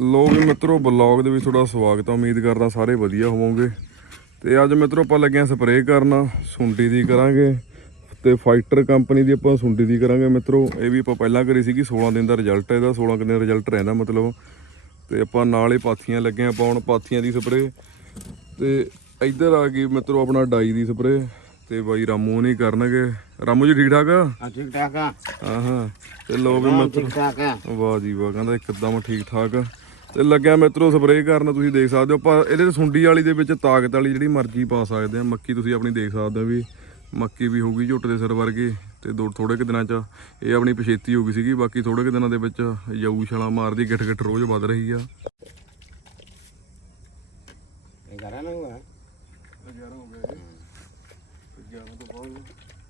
ਲੋ ਵੀ ਮਿੱਤਰੋ ਬਲੌਗ ਦੇ ਵਿੱਚ ਤੁਹਾਡਾ ਸਵਾਗਤ ਹੈ ਉਮੀਦ ਕਰਦਾ ਸਾਰੇ ਵਧੀਆ ਹੋਵੋਗੇ। ਤੇ ਅੱਜ ਮਿੱਤਰੋ ਆਪਾਂ ਲੱਗੇ ਆ ਸਪਰੇਅ ਕਰਨ। ਸੁੰਡੀ ਦੀ ਕਰਾਂਗੇ ਤੇ ਫਾਈਟਰ ਕੰਪਨੀ ਦੀ ਆਪਾਂ ਸੁੰਡੀ ਦੀ ਕਰਾਂਗੇ ਮਿੱਤਰੋ। ਇਹ ਵੀ ਆਪਾਂ ਪਹਿਲਾਂ ਕਰੀ ਸੀਗੀ 16 ਦਿਨ ਦਾ ਰਿਜ਼ਲਟ ਇਹਦਾ 16 ਦਿਨ ਦਾ ਰਿਜ਼ਲਟ ਰਹਿੰਦਾ ਮਤਲਬ। ਤੇ ਆਪਾਂ ਨਾਲ ਹੀ ਪਾਥੀਆਂ ਲੱਗੇ ਆ ਪਾਉਣ ਪਾਥੀਆਂ ਦੀ ਸਪਰੇਅ ਤੇ ਇੱਧਰ ਆ ਗਈ ਮਿੱਤਰੋ ਆਪਣਾ ਡਾਈ ਦੀ ਸਪਰੇਅ ਤੇ ਬਾਈ ਰਾਮੂ ਨਹੀਂ ਕਰਨਗੇ। ਰਾਮੂ ਜੀ ਠੀਕ ਠਾਕ ਆ? ਹਾਂ ਠੀਕ ਠਾਕ ਆ। ਹਾਂ ਹਾਂ। ਤੇ ਲੋ ਵੀ ਮਿੱਤਰੋ। ਠੀਕ ਠਾਕ ਆ। ਵਾਹ ਜੀ ਵਾਹ ਕਹਿੰਦਾ ਇੱਕਦਮ ਠੀਕ ਠਾਕ ਆ। ਤੇ ਲੱਗਿਆ ਮਿੱਤਰੋ ਸਪਰੇਅ ਕਰਨ ਤੁਸੀਂ ਦੇਖ ਸਕਦੇ ਹੋ। ਆਪਾਂ ਇਹਦੇ ਤੇ ਸੁੰਡੀ ਵਾਲੀ ਦੇ ਵਿੱਚ ਤਾਕਤ ਵਾਲੀ ਜਿਹੜੀ ਮਰਜ਼ੀ ਪਾ ਸਕਦੇ ਆ ਮੱਕੀ ਤੁਸੀਂ ਆਪਣੀ ਦੇਖ ਸਕਦੇ ਹੋ ਵੀ ਮੱਕੀ ਵੀ ਹੋਊਗੀ ਝੁੱਟ ਦੇ ਸਿਰ ਵਰਗੀ ਤੇ ਦੋ ਥੋੜੇ ਕੁ ਦਿਨਾਂ ਚ ਇਹ ਆਪਣੀ ਪਛੇਤੀ ਹੋ ਗਈ ਸੀਗੀ। ਬਾਕੀ ਥੋੜੇ ਕੁ ਦਿਨਾਂ ਦੇ ਵਿੱਚ ਯਊ ਛਾਲਾ ਮਾਰਦੀ ਗਿੱਠ ਗਿੱਠ ਰੋਜ਼ ਵੱਧ ਰਹੀ ਆ। ਇਹ ਘਰਾਂ ਨੂੰ ਆ 11 ਹੋ ਗਏ 11 ਤੋਂ ਬਾਅਦ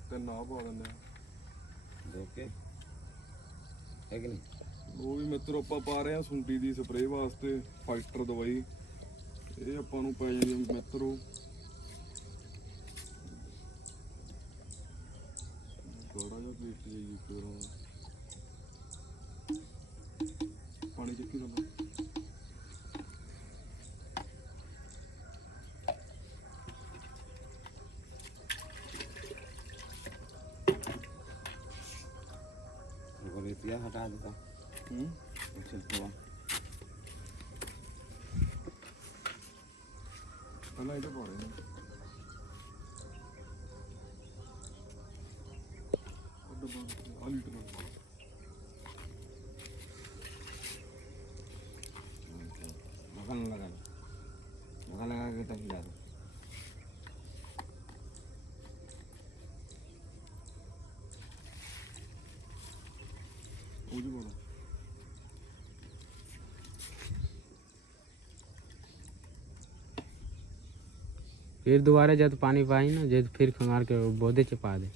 ਤੇ ਨਾ ਪਾ ਦਿੰਦੇ ਦੇਖ ਕੇ। ਹੈ ਕਿ ਨਹੀਂ? ਉਹ ਵੀ ਮਿੱਤਰੋ ਆਪਾਂ ਪਾ ਰਹੇ ਆ ਸੁੰਡੀ ਦੀ ਸਪਰੇਅ ਵਾਸਤੇ ਫਾਈਟਰ ਦਵਾਈ। ਇਹ ਆਪਾਂ ਨੂੰ ਪੈ ਜਾਂਦੀ ਮਿੱਤਰੋ। ਥੋੜਾ ਜਿਹਾ ਪੇਟ ਜੇ ਯੂ ਕਰੋ ਪਾਣੀ ਚੱਕੀ ਲਵਾਂ Boleh dia. പോവാം നന്നായിട്ട് പറയുന്നു मकान लगा मकान लगा के तभी जा रहा वो जो बोला फिर दोबारा जब पानी पाई ना जब फिर खंगार के बोधे च पा दे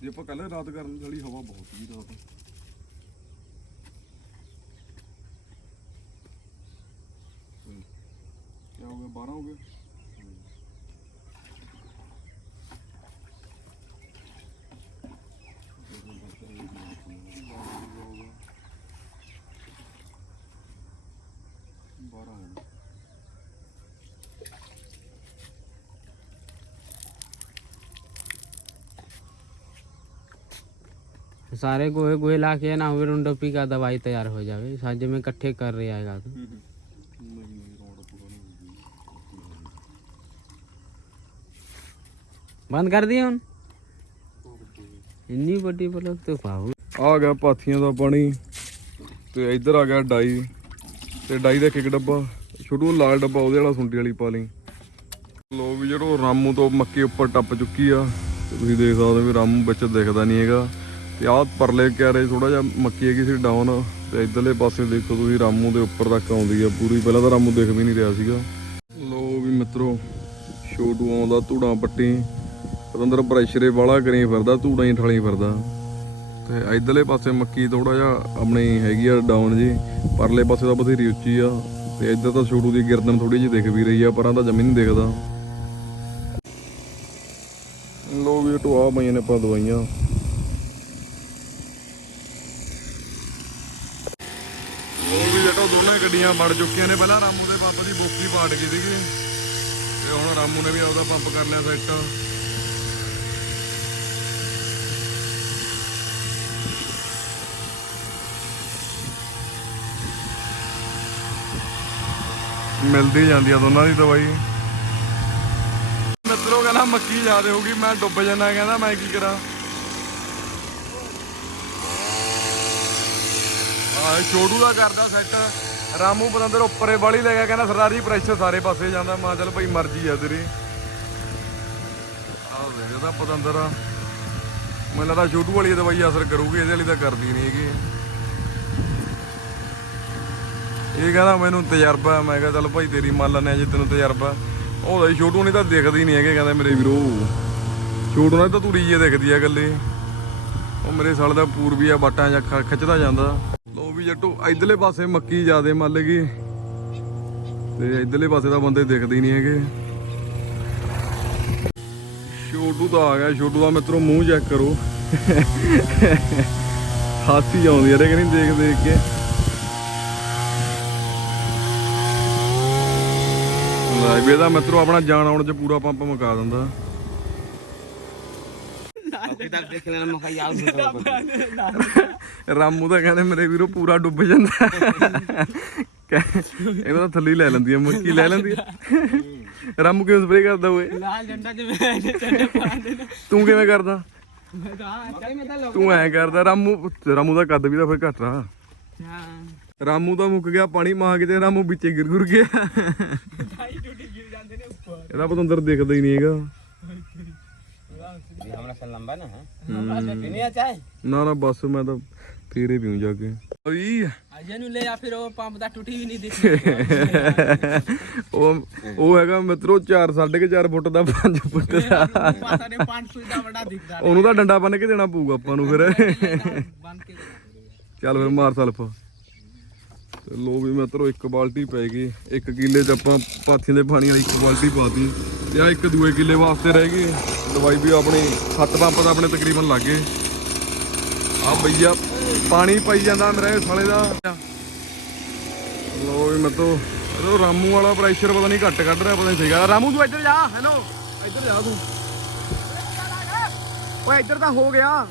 ਜੇ ਆਪਾਂ ਕੱਲ ਰਾਤ ਕਰਨ ਵਾਲੀ ਹਵਾ ਬਹੁਤ ਸੀ ਰਾਤ ਕੀ ਹੋ ਗਿਆ 12 ਹੋ ਗਏ सारे गोहे गोहे ला के ना हुए रुंडोपी का दवाई तैयार हो जावे साजे में इकट्ठे कर रहे आएगा तो ਨਹੀਂ ਨਹੀਂ ਰੌਂਡ ਪੂਰਾ ਨਹੀਂ ਹੋਊਗੀ बंद कर दिए उन इन्नी बड़ी बलब तो पाऊ ਆ ਗਿਆ ਪਾਥੀਆਂ ਦਾ ਪਾਣੀ ਤੇ ਇੱਧਰ ਆ ਗਿਆ ਡਾਈ ਤੇ ਡਾਈ ਦਾ ਇੱਕ ਇੱਕ ਡੱਬਾ ਛੋਟੂ ਲਾਲ ਡੱਬਾ ਉਹਦੇ ਵਾਲਾ ਸੁੰਡੀ ਵਾਲੀ ਪਾ ਲਈ ਲੋ ਵੀ ਜਿਹੜੋ ਰਾਮੂ ਤੋਂ ਮੱਕੀ ਉੱਪਰ ਟੱਪ ਚੁੱਕੀ ਆ ਤੇ ਤੁਸੀਂ ਦੇਖ ਸਕਦੇ ਹੋ ਵੀ ਰਾਮੂ ਵਿੱਚ ਦਿਖਦਾ ਨਹੀਂ ਹੈਗਾ ਤੇ ਆਹ ਪਰਲੇ ਕਿਆਰੇ ਥੋੜਾ ਜਿਹਾ ਮੱਕੀ ਹੈਗੀ ਸੀ ਡਾਊਨ ਤੇ ਇਧਰਲੇ ਪਾਸੇ ਦੇਖੋ ਤੁਸੀਂ, ਰਾਮੂ ਦੇ ਉੱਪਰ ਤੱਕ ਆਉਂਦੀ ਆ ਪੂਰੀ। ਪਹਿਲਾਂ ਤਾਂ ਰਾਮੂ ਦਿਖ ਵੀ ਨਹੀਂ ਰਿਹਾ ਸੀਗਾ। ਲੋ ਵੀ ਮਿੱਤਰੋ, ਛੋਟੂ ਆਉਂਦਾ ਧੂੜਾਂ ਪੱਟੀ। ਪਤੰਦਰ ਪ੍ਰੈਸ਼ਰੇ ਵਾਲਾ ਕਰੀ ਫਿਰਦਾ, ਧੂੜਾਂ ਹੀ ਠਾਲੀ ਫਿਰਦਾ। ਤੇ ਇਧਰਲੇ ਪਾਸੇ ਮੱਕੀ ਥੋੜਾ ਜਿਹਾ ਆਪਣੀ ਹੈਗੀ ਆ ਡਾਊਨ ਜੀ। ਪਰਲੇ ਪਾਸੇ ਤਾਂ ਬਥੇਰੀ ਉੱਚੀ ਆ। ਤੇ ਇੱਧਰ ਤਾਂ ਛੋਟੂ ਦੀ ਗਿਰਦਨ ਥੋੜੀ ਜਿਹੀ ਦਿਖ ਵੀ ਰਹੀ ਆ, ਪਰਾਂ ਤਾਂ ਜਮੀ ਨਹੀਂ ਦਿਖਦਾ। ਲੋ ਵੀ ਟੋਆ ਪਈਆਂ ਨੇ ਆਪਾਂ ਦਵਾਈਆਂ ਲੋ ਵੀ ਜਟੋ ਦੋਨੇ ਗੱਡੀਆਂ ਵੜ ਚੁੱਕੀਆਂ ਨੇ। ਪਹਿਲਾਂ ਰਾਮੂ ਦੇ ਪੰਪ ਦੀ ਬੋਕੀ ਪਾਟ ਗਈ ਸੀਗੀ। ਤੇ ਹੁਣ ਰਾਮੂ ਨੇ ਵੀ ਆਪਦਾ ਪੰਪ ਕਰ ਲਿਆ ਸੈੱਟ। ਮਿਲਦੀ ਜਾਂਦੀ ਆ ਦੋਨਾਂ ਦੀ ਦਵਾਈ। ਮਿੱਤਰੋ ਕਹਿੰਦਾ ਮੱਕੀ ਜ਼ਿਆਦੇ ਗਈ, ਮੈਂ ਡੁੱਬ ਜਾਣਾ ਕਹਿੰਦਾ ਮੈਂ ਕੀ ਕਰਾਂ? ਆ ਛੋਟੂ ਦਾ ਕਰਦਾ ਸੈੱਟ। ਰਾਮੂ ਪਤੰਦਰ ਉੱਪਰੇ ਵਾਲੀ ਲੈ ਗਿਆ, ਕਹਿੰਦਾ ਸਰਦਾਰੀ ਪ੍ਰੈਸ਼ਰ ਸਾਰੇ ਪਾਸੇ ਜਾਂਦਾ। ਮਾਂ ਚੱਲ ਭਾਈ ਮਰਜ਼ੀ ਆ ਤੇਰੀ। ਆਹ ਵੇਖ ਇਹਦਾ ਪਤੰਦਰ। ਮੈਨੂੰ ਲੱਗਦਾ ਛੋਟੂ ਵਾਲੀ ਦਵਾਈ ਅਸਰ ਕਰੂਗੀ, ਇਹਦੇ ਵਾਲੀ ਤਾਂ ਕਰਦੀ ਨਹੀਂ ਹੈਗੀ। ਇਹ ਕਹਿੰਦਾ ਮੈਨੂੰ ਤਜਰਬਾ ਮੈਂ ਕਿਹਾ ਚੱਲ ਭਾਈ ਤੇਰੀ ਮੰਨ ਲੈਨੇ ਜੇ ਤੈਨੂੰ ਤਜਰਬਾ ਉਹਦਾ ਹੀ ਛੋਟੂ ਨਹੀਂ ਤਾਂ ਦਿਖਦੀ ਨਹੀਂ ਹੈਗੇ, ਕਹਿੰਦਾ ਮੇਰੇ ਵੀਰੋ। ਛੋਟੂ ਨਾਲ ਤਾਂ ਤੂੰ ਰੀਏ ਦਿਖਦੀ ਆ ਗੱਲੇ ਉਹ ਮੇਰੇ ਸਾਲ ਦਾ ਪੂਰਬੀ ਆ, ਬਾਟਾਂ ਜਾਂ ਖਿੱਚਦਾ ਜਾਂਦਾ। ਜੱਟੂ, ਇਧਰਲੇ ਪਾਸੇ ਮੱਕੀ ਜਿਆਦੇ ਮੱਲ ਗਈ। ਤੇ ਇਧਰਲੇ ਪਾਸੇ ਤਾਂ ਬੰਦੇ ਦਿਖਦੇ ਹੀ ਨਹੀਂ ਹੈਗੇ। ਛੋਟੂ ਤਾਂ ਆ ਗਿਆ, ਛੋਟੂ ਦਾ ਮਿੱਤਰੋ, ਮੂੰਹ ਚੈੱਕ ਕਰੋ। ਹਾਸੀ ਆਉਂਦੀ ਯਾਰ ਇਹ ਨਹੀਂ ਦੇਖ ਦੇਖ ਕੇ। ਲੈ ਵੀ ਮਿੱਤਰੋ, ਆਪਣਾ ਜਾਣ ਆਉਣ ਚ ਪੂਰਾ ਪੰਪ ਮੁਕਾ ਦਿੰਦਾ। ਰਾਮੂ ਤਾਂ ਕਹਿੰਦੇ ਮੇਰੇ ਵੀਰੋ ਪੂਰਾ ਡੁੱਬ ਜਾਂਦਾ। ਇਹਦਾ ਤਾਂ ਥੱਲੇ ਲੈ ਲੈਂਦੀ ਆ ਮੱਕੀ ਲੈ ਲੈਂਦੀ ਰਾਮੂ ਕਿਉਂ ਸਪਰੇ ਕਰਦਾ ਓਏ? ਲਾਲ ਡੰਡਾ ਜਿਵੇਂ ਤੂੰ ਕਿਵੇਂ ਕਰਦਾ? ਤੂੰ ਐ ਕਰਦਾ ਰਾਮੂ ਰਾਮੂ ਦਾ ਕੱਦ ਵੀ ਤਾਂ ਫਿਰ ਘੱਟ ਰਾ ਰਾਮੂ ਦਾ ਮੁੱਕ ਗਿਆ ਪਾਣੀ ਮਾਂ ਕਿਤੇ ਰਾਮੂ ਵਿੱਚ ਗਿਰ ਗੁਰ ਗਿਆ ਇਹਦਾ ਪਤੰਦਰ ਦੇਖਦਾ ਹੀ ਨਹੀਂ ਹੈਗਾ। ਨਾ ਨਾ ਬਸ ਮੈਂ ਤਾਂ ਤੇਰੇ ਪੀਉਂ ਜਾ ਕੇ। ਓਈ ਅਜੇ ਨੂੰ ਲੈ ਆ ਫਿਰ ਉਹ ਪੰਪ ਦਾ ਟੁੱਟੀ ਵੀ ਨਹੀਂ ਦਿੱਤੀ। ਉਹ ਉਹ ਹੈਗਾ ਮਿੱਤਰੋ 4.5 ਫੁੱਟ ਦਾ 5 ਫੁੱਟ ਦਾ। ਪਾਸਾ ਨੇ 500 ਦਾ ਵੱਡਾ ਦਿਖਦਾ ਉਹਨੂੰ ਤਾਂ ਡੰਡਾ ਬੰਨ ਕੇ ਦੇਣਾ ਪਊਗਾ ਆਪਾਂ ਨੂੰ ਫਿਰ। ਚੱਲ ਫਿਰ ਮਾਰ ਸਲਫ। ਲੋ ਵੀ ਮਿੱਤਰੋ ਇੱਕ ਬਾਲਟੀ ਪੈ ਗਈ। ਇੱਕ ਕਿੱਲੇ ਚ ਆਪਾਂ ਪਾਥੀਆਂ ਦੇ ਪਾਣੀ ਵਾਲੀ ਇੱਕ ਬਾਲਟੀ ਪਾਤੀ ਤੇ ਆ ਇੱਕ ਦੂਏ ਕਿੱਲੇ ਵਾਸਤੇ ਰਹਿ ਗਈ ਦਵਾਈ ਵੀ ਆਪਣੀ ਸੱਤ ਪੰਪ ਦਾ ਆਪਣੇ ਤਕਰੀਬਨ ਲੱਗ ਗਏ। ਆ ਭਈਆ ਪਾਣੀ ਪਾਈ ਜਾਂਦਾ ਮੇਰੇ ਸਾਲੇ ਦਾ। ਲੋ ਵੀ ਮਿੱਤਰੋ ਉਹ ਰਾਮੂ ਵਾਲਾ ਪ੍ਰੈਸ਼ਰ ਪਤਾ ਨਹੀਂ ਘੱਟ ਕੱਢ ਰਿਹਾ, ਪਤਾ ਨਹੀਂ ਸੀਗਾ ਰਾਮੂ, ਤੂੰ ਇੱਧਰ ਜਾ ਹੈਲੋ ਇੱਧਰ ਜਾ ਤੂੰ। ਓਏ, ਇੱਧਰ ਤਾਂ ਹੋ ਗਿਆ।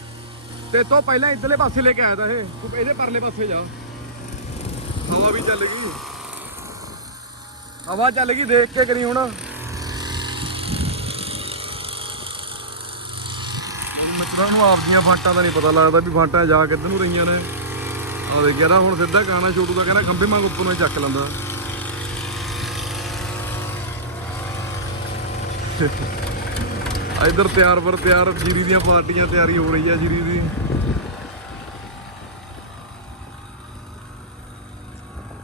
ਤੇ ਤੋਂ ਪਹਿਲਾਂ ਇੱਧਰਲੇ ਪਾਸੇ ਲੈ ਕੇ ਆਇਆ ਤਾ ਇਹ। ਤੂੰ ਇਹਦੇ ਪਰਲੇ ਪਾਸੇ ਜਾ। ਹਵਾ ਵੀ ਚੱਲ ਗਈ। ਹਵਾ ਚੱਲ ਗਈ ਦੇਖ ਕੇ ਕਰੀ ਹੁਣ। ਮਿੱਤਰਾਂ ਨੂੰ ਆਪਦੀਆਂ ਫਾਂਟਾਂ ਦਾ ਨਹੀਂ ਪਤਾ ਲੱਗਦਾ ਵੀ ਫਾਂਟਾਂ ਜਾ ਕਿੱਧਰ ਨੂੰ ਰਹੀਆਂ ਨੇ। ਆ ਦੇਖ ਯਾਰ ਹੁਣ ਸਿੱਧਾ ਗਾਣਾ ਛੋਟੂ ਦਾ ਕਹਿੰਦਾ ਖੰਭੇ ਮੰਗ ਉੱਪਰ ਨੂੰ ਚੱਕ ਲੈਂਦਾ। ਆ ਤਿਆਰ ਪਰ ਤਿਆਰ ਜੀਰੀ ਦੀਆਂ ਪਾਰਟੀਆਂ ਤਿਆਰੀ ਹੋ ਰਹੀ ਆ ਜੀਰੀ ਦੀ।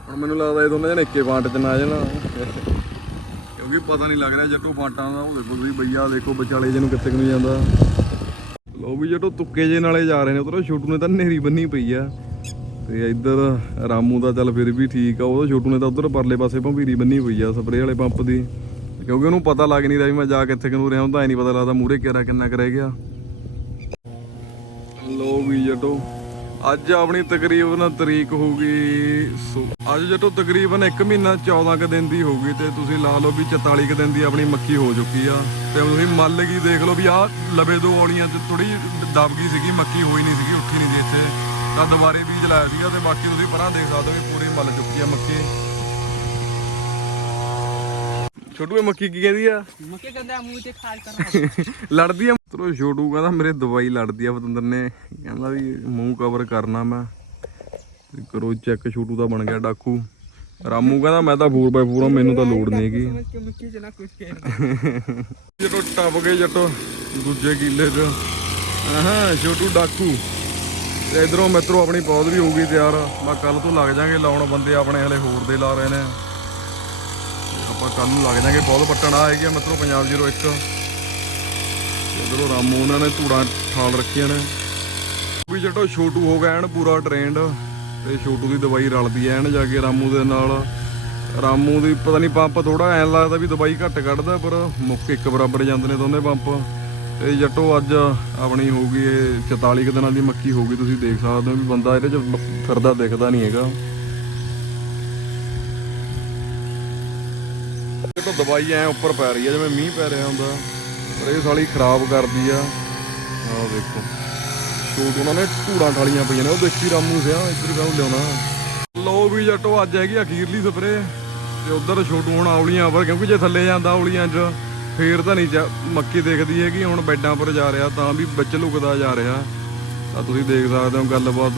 ਹੁਣ ਮੈਨੂੰ ਲੱਗਦਾ ਇਹ ਦੋਨੇ ਜਣੇ ਇੱਕੇ ਫਾਂਟ ਚ ਨਾ ਆ ਜਾਣ। ਕਿਉਂਕਿ ਪਤਾ ਨਹੀਂ ਲੱਗ ਰਿਹਾ ਜੱਟੂ ਫਾਂਟਾਂ ਦਾ ਉਹ ਦੇਖੋ ਤੁਸੀਂ ਬਈਆ ਦੇਖੋ ਵਿਚਾਲੇ ਜਿਹਨੂੰ ਕਿੱਥੇ ਨੂੰ ਜਾਂਦਾ। ਲੋ ਵੀ ਜੱਟੂ ਤੁੱਕੇ ਜੇ ਨਾਲੇ ਜਾ ਰਹੇ ਨੇ, ਉਧਰੋਂ ਛੋਟੂ ਨੇ ਤਾਂ ਨੇਰੀ ਬੰਨੀ ਪਈ ਆ। ਤੇ ਇੱਧਰ ਰਾਮੂ ਦਾ ਚੱਲ ਫਿਰ ਵੀ ਠੀਕ ਆ, ਉਹ ਛੋਟੂ ਨੇ ਤਾਂ ਉਧਰ ਪਰਲੇ ਪਾਸੇ ਭੰਬੀਰੀ ਬੰਨੀ ਪਈ ਆ ਸਪਰੇਅ ਵਾਲੇ ਪੰਪ ਦੀ। ਕਿਉਂਕਿ ਉਹਨੂੰ ਪਤਾ ਲੱਗ ਨਹੀਂ ਰਿਹਾ ਵੀ ਮੈਂ ਜਾ ਕਿੱਥੇ ਕਿਨੂੰ ਰਿਹਾ ਹੁੰਦਾ ਐ ਨਹੀਂ ਪਤਾ ਲੱਗਦਾ ਮੂਰੇ ਕਿਹੜਾ ਕਿੰਨਾ ਕੁ ਗਿਆ। ਲੋ ਵੀ ਜਟੋ ਅੱਜ ਆਪਣੀ ਤਕਰੀਬਨ ਤਰੀਕ ਹੋਊਗੀ ਗਈ ਸੋ ਅੱਜ ਜਟੋ ਤਕਰੀਬਨ 1 ਮਹੀਨਾ 14 ਕ ਦਿਨ ਦੀ ਹੋ ਤੇ ਤੁਸੀਂ ਲਾ ਲਓ ਵੀ 44 ਕ ਦਿਨ ਦੀ ਆਪਣੀ ਮੱਕੀ ਹੋ ਚੁੱਕੀ ਆ। ਤੇ ਤੁਸੀਂ ਮੱਲ ਗਈ ਦੇਖ ਲਓ ਵੀ ਆ ਲਵੇ ਦੋ ਔਲੀਆਂ ਤੇ ਥੋੜੀ ਦਬ ਗਈ ਸੀਗੀ, ਮੱਕੀ ਹੋਈ ਨਹੀਂ ਸੀਗੀ, ਉੱਠੀ ਨਹੀਂ ਸੀ ਇੱਥੇ। ਤਾਂ ਦੁਬਾਰੇ ਬੀਜ ਲਾਇਆ ਸੀਗਾ ਤੇ ਬਾਕੀ ਤੁਸੀਂ ਪਰਾਂ ਦੇਖ ਸਕਦੇ ਹੋ ਕਿ ਪੂਰੀ ਮੱਲ ਚੁੱਕੀ ਆ ਮੱਕੀ। ਛੋਟੂ ਮੱਕੀ ਕੀ ਕਹਿੰਦੀ ਆ? ਮੱਕੀ ਕਹਿੰਦਾ ਮੂੰਹ ਤੇ ਖਾਲ ਕਰਨਾ ਲੜਦੀ ਆ। ਮਿੱਤਰੋ ਛੋਟੂ ਕਹਿੰਦਾ ਮੇਰੇ ਦਵਾਈ ਲੜਦੀ ਆ ਪਤੰਦਰ ਨੇ। ਕਹਿੰਦਾ ਵੀ ਮੂੰਹ ਕਵਰ ਕਰਨਾ ਮੈਂ। ਕਰੋ ਚੈੱਕ ਛੋਟੂ ਦਾ ਬਣ ਗਿਆ ਡਾਕੂ। ਰਾਮੂ ਕਹਿੰਦਾ ਮੈਂ ਤਾਂ 4x4 ਆ ਮੈਨੂੰ ਤਾਂ ਲੋੜ ਨਹੀਂ ਹੈਗੀ। ਮੱਕੀ ਟੱਪ ਗਏ ਜੱਟੋ ਦੂਜੇ ਕਿਲੇ 'ਚ। ਹਾਂ ਛੋਟੂ ਡਾਕੂ। ਤੇ ਇਧਰੋਂ ਮਿੱਤਰੋ ਆਪਣੀ ਪੌਦ ਵੀ ਹੋ ਗਈ ਤਿਆਰ ਮੈਂ ਕੱਲ ਤੋਂ ਲੱਗ ਜਾਗੇ ਲਾਉਣ। ਬੰਦੇ ਆਪਣੇ ਹਲੇ ਹੋਰ ਦੇ ਲਾ ਰਹੇ ਨੇ। ਆਪਾਂ ਕੱਲ ਨੂੰ ਲੱਗ ਜਾਾਂਗੇ ਪੌਦ ਪੱਟਣ ਆ ਹੈਗੀ ਮਿੱਤਰੋ, ਪੰਜਾਬ 01 ਇਧਰੋਂ ਰਾਮੂ ਉਹਨਾਂ ਨੇ ਧੂੜਾਂ ਠਾਲ ਰੱਖੀਆਂ ਨੇ। ਵੀ ਜੱਟੋ, ਛੋਟੂ ਹੋ ਗਿਆ ਐਨ ਪੂਰਾ ਟ੍ਰੇਨਡ ਤੇ ਛੋਟੂ ਦੀ ਦਵਾਈ ਰਲਦੀ ਐਨ ਜਾ ਕੇ ਰਾਮੂ ਦੇ ਨਾਲ। ਰਾਮੂ ਦੀ ਪਤਾ ਨਹੀਂ ਪੰਪ ਥੋੜਾ ਐਂ ਲੱਗਦਾ ਵੀ ਦਵਾਈ ਘੱਟ ਕੱਢਦਾ, ਪਰ ਮੁੱਕ ਇੱਕ ਬਰਾਬਰ ਜਾਂਦੇ ਨੇ ਦੋਨੇ ਪੰਪ। ਤੇ ਜੱਟੋ, ਅੱਜ ਆਪਣੀ ਹੋ ਗਈ ਇਹ 44 ਦਿਨਾਂ ਦੀ ਮੱਕੀ ਹੋ ਗਈ, ਤੁਸੀਂ ਦੇਖ ਸਕਦੇ ਹੋ ਵੀ ਬੰਦਾ ਇਹਦੇ ਚ ਫਿਰਦਾ ਦਿਖਦਾ ਨਹੀਂ ਹੈਗਾ। ਇਹ ਤਾਂ ਦਵਾਈ ਐ ਉੱਪਰ ਪੈ ਰਹੀ ਆ, ਜਿਵੇਂ ਮੀਂਹ ਪੈ ਰਿਹਾ ਹੁੰਦਾ। ਪਰ ਇਹ ਸਾਲੀ ਖਰਾਬ ਕਰਦੀ ਆ। ਆਹ ਦੇਖੋ। ਛੋਟ ਉਹਨਾਂ ਨੇ ਧੂੜਾਂ ਠਾਲੀਆਂ ਪਈਆਂ ਨੇ, ਉਹ ਦੇਖੀ ਰਾਮੂ ਸਿਆ, ਇੱਧਰ ਕਾਹਨੂੰ ਲਿਆਉਣਾ। ਲੋ ਵੀ ਜੱਟੋ, ਅੱਜ ਹੈਗੀ ਅਖੀਰਲੀ ਸਪਰੇ ਤੇ ਉਧਰ ਛੋਟੂ ਹੁਣ ਔਲੀਆਂ ਪਰ, ਕਿਉਂਕਿ ਜੇ ਥੱਲੇ ਜਾਂਦਾ ਔਲੀਆਂ 'ਚ, ਫੇਰ ਤਾਂ ਨਹੀਂ ਮੱਕੀ ਦੇਖਦੀ ਹੈਗੀ, ਹੁਣ ਬੈਡਾਂ ਪਰ ਜਾ ਰਿਹਾ, ਤਾਂ ਵੀ ਵਿੱਚ ਲੁਕਦਾ ਜਾ ਰਿਹਾ। ਤਾਂ ਤੁਸੀਂ ਦੇਖ ਸਕਦੇ ਹੋ ਗੱਲਬਾਤ।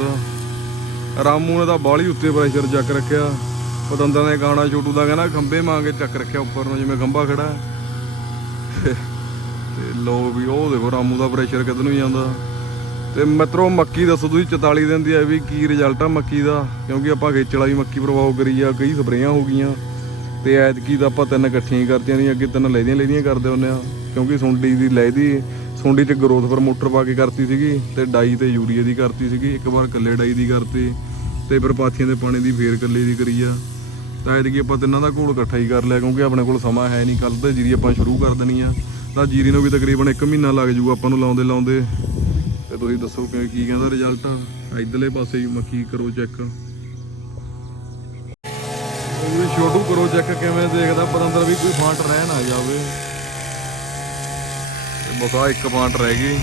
ਰਾਮੂ ਨੇ ਤਾਂ ਬਾਹਲੀ ਉੱਤੇ ਪ੍ਰੈਸ਼ਰ ਚੱਕ ਰੱਖਿਆ। ਪਤੰਦਰ ਨੇ ਗਾਣਾ ਛੋਟੂ ਦਾ ਕਹਿੰਦਾ ਖੰਬੇ ਮੰਗੇ ਚੱਕ ਰੱਖਿਆ ਉੱਪਰ ਨੂੰ, ਜਿਵੇਂ ਖੰਭਾ ਖੜਾ ਤੇ ਲੋ ਵੀ, ਉਹ ਦੇਖੋ, ਰਾਮੂ ਦਾ ਪ੍ਰੈਸ਼ਰ ਕਿੱਧਰ ਨੂੰ ਜਾਂਦਾ। ਤੇ ਮਿੱਤਰੋ, ਮੱਕੀ ਦੱਸੋ ਤੁਸੀਂ 44 ਦਿਨ ਦੀ ਆ ਵੀ ਕੀ ਰਿਜ਼ਲਟ ਆ ਮੱਕੀ ਦਾ? ਕਿਉਂਕਿ ਆਪਾਂ ਖੇਚ ਵਾਲਾ ਮੱਕੀ ਪ੍ਰਭਾਵ ਕਰੀ ਆ, ਕਈ ਸਪਰੇਆਂ ਹੋ ਗਈਆਂ। ਤੇ ਐਤਕੀ ਦਾ ਆਪਾਂ ਤਿੰਨ ਇਕੱਠੀਆਂ ਹੀ ਕਰਤੀਆਂ ਨਹੀਂ ਅੱਗੇ ਤਿੰਨ ਲੈਦੀਆਂ ਲੈਦੀਆਂ ਕਰਦੇ ਹੁੰਦੇ ਆ। ਕਿਉਂਕਿ ਸੁੰਡੀ ਦੀ ਲੈਦੀ ਸੁੰਡੀ ਤੇ ਗਰੋਥ ਪ੍ਰਮੋਟਰ ਪਾ ਕੇ ਕਰਤੀ ਸੀਗੀ, ਤੇ ਡਾਈ ਤੇ ਯੂਰੀਆ ਦੀ ਕਰਤੀ ਸੀਗੀ, ਇੱਕ ਵਾਰ ਕੱਲੇ ਡਾਈ ਦੀ ਕਰਤੀ, ਤੇ ਫਿਰ ਪਾਥੀਆਂ ਦੇ ਪਾਣੀ ਦੀ ਫੇਰ ਕੱਲੇ ਦੀ ਕਰੀ ਆ। ਤਾਂ ਐਤਕੀ ਆਪਾਂ ਤਿੰਨਾਂ ਦਾ ਘੋਲ ਇਕੱਠਾ ਹੀ ਕਰ ਲਿਆ ਕਿਉਂਕਿ ਆਪਣੇ ਕੋਲ ਸਮਾਂ ਹੈ ਨਹੀਂ। ਕੱਲ ਤੇ ਜੀਰੀ ਆਪਾਂ ਸ਼ੁਰੂ ਕਰ ਦੇਣੀ ਆ। ਤਾਂ ਜੀਰੀ ਨੂੰ ਵੀ ਤਕਰੀਬਨ 1 ਮਹੀਨਾ ਲੱਗ ਜੂਗਾ ਆਪਾਂ ਨੂੰ ਲਾਉਂਦੇ ਲਾਉਂਦੇ। ਤੇ ਤੁਸੀਂ ਦੱਸੋ ਕਿ ਕੀ ਕਹਿੰਦਾ ਰਿਜ਼ਲਟ ਇਧਰਲੇ ਪਾਸੇ ਹੀ ਮੱਕੀ ਕਰੋ ਚੈੱਕ ਵੀ ਛੋਟੂ ਕਰੋ ਚੈੱਕ ਕਿਵੇਂ ਦੇਖਦਾ, ਪਰ ਅੰਦਰ ਵੀ ਕੋਈ ਫਾਂਟ ਰਹਿ ਨਾ ਜਾਵੇ। ਤੇ ਇੱਕ ਫਾਂਟ ਰਹਿ ਗਈ।